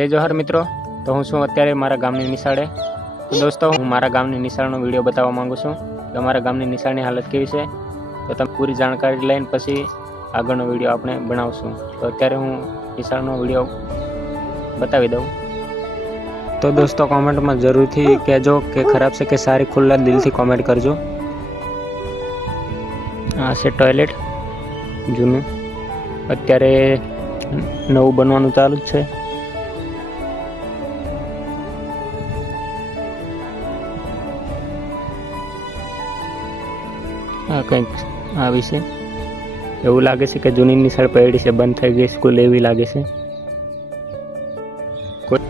જય જોહર મિત્રો, તો હું છું અત્યારે મારા ગામની નિશાળે. તો દોસ્તો, હું મારા ગામની નિશાળનો વિડીયો બતાવવા માંગુ છું કે અમારા ગામની નિશાળની હાલત કેવી છે. તો તમે પૂરી જાણકારી લઈને પછી આગળનો વિડીયો આપણે બનાવશું. તો અત્યારે હું નિશાળનો વિડીયો બતાવી દઉં. તો દોસ્તો, કોમેન્ટમાં જરૂરથી કહેજો કે ખરાબ છે કે સારી, ખુલ્લા દિલથી કોમેન્ટ કરજો. આ છે ટોયલેટ જૂનું, અત્યારે નવું બનવાનું ચાલુ જ છે. આ કંઈક આવી છે, એવું લાગે છે કે જૂની નિશાળ પડી છે, બંધ થઈ ગઈ સ્કૂલ એવી લાગે છે. કોઈ